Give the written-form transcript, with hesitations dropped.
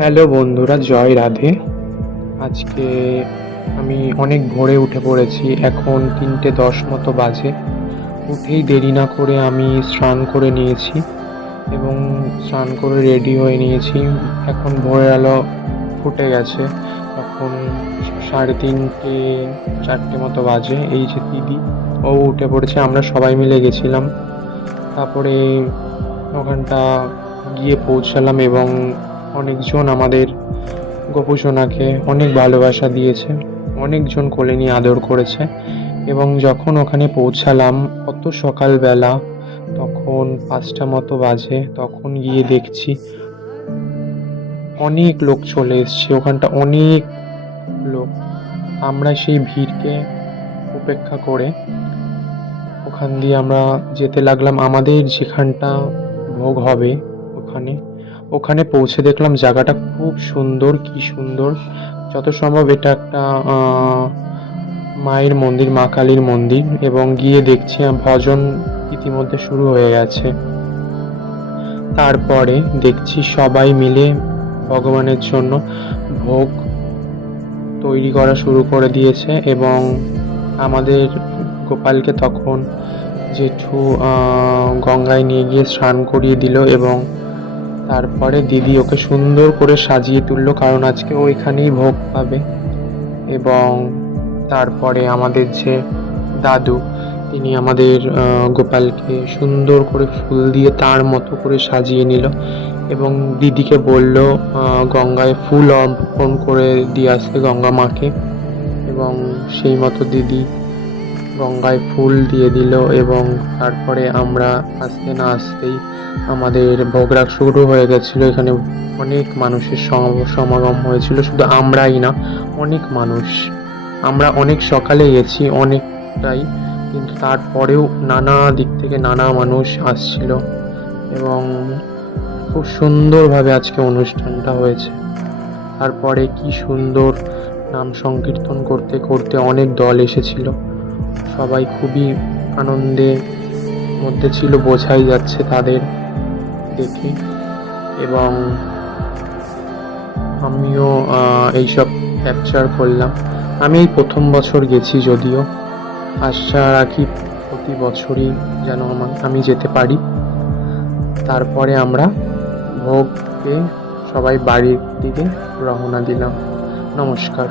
Hello বন্ধুরা, জয় রাধে। আজকে আমি অনেক ভোরে উঠে পড়েছি। এখন 3:10 মতো বাজে। উঠেই দেরি না করে আমি স্নান করে নিয়েছি এবং স্নান করে রেডি হয়ে নিয়েছি। এখন ভোরের আলো ফুটে গেছে। তখন 3:30 4টে মতো বাজে। এই যে দিদি, ও উঠে পড়েছে। আমরা সবাই মিলে গেছিলাম। তারপরে ওখানটা গিয়ে পৌঁছালাম এবং অনেকজন আমাদের গোপুসোনাকে অনেক ভালোবাসা দিয়েছে, অনেকজন কোলে নিয়ে আদর করেছে। এবং যখন ওখানে পৌঁছালাম অত সকালবেলা, তখন 5টা মতো বাজে, তখন গিয়ে দেখছি অনেক লোক চলে এসছে। ওখানটা অনেক লোক। আমরা সেই ভিড়কে উপেক্ষা করে ওখান দিয়ে আমরা যেতে লাগলাম আমাদের যেখানটা ভোগ হবে। ওখানে ওখানে পৌঁছে দেখলাম জায়গাটা খুব সুন্দর, কি সুন্দর। যত সম্ভব এটা একটা মায়ের মন্দির, মা কালীর মন্দির। এবং গিয়ে দেখছি ভজন ইতিমধ্যে শুরু হয়ে গেছে। তারপরে দেখছি সবাই মিলে ভগবানের জন্য ভোগ তৈরি করা শুরু করে দিয়েছে। এবং আমাদের গোপালকে তখন জেঠু গঙ্গায় নিয়ে গিয়ে স্নান করিয়ে দিল এবং তারপরে দিদি ওকে সুন্দর করে সাজিয়ে তুললো, কারণ আজকে ও এখানেই ভোগ পাবে। এবং তারপরে আমাদের যে দাদু, তিনি আমাদের গোপালকে সুন্দর করে ফুল দিয়ে তার মতো করে সাজিয়ে নিল এবং দিদিকে বলল গঙ্গায় ফুল অর্পণ করে দিয়ে আসতে গঙ্গা মাকে। এবং সেই মতো দিদি গঙ্গায় ফুল দিয়ে দিল। এবং তারপরে আমরা আসতে না আসতেই আমাদের ভোগরাগ শুরু হয়ে গেছিলো। এখানে অনেক মানুষের সমাগম হয়েছিল, শুধু আমরাই না, অনেক মানুষ। আমরা অনেক সকালে গেছি, অনেকটাই, কিন্তু তারপরেও নানা দিক থেকে নানা মানুষ আসছিল এবং খুব সুন্দরভাবে আজকে অনুষ্ঠানটা হয়েছে। তারপরে কি সুন্দর নাম সংকীর্তন করতে করতে অনেক দল এসেছিল। সবাই খুবই আনন্দের মধ্যে ছিল, বোঝাই যাচ্ছে তাদের দেখে। এবং আমিও এইসব ক্যাপচার করলাম। আমি এই প্রথম বছর গেছি, যদিও আশা রাখি প্রতি বছরই যেন আমি যেতে পারি। তারপরে আমরা ভোগ পেয়ে সবাই বাড়ির দিকে রওনা দিলাম। নমস্কার।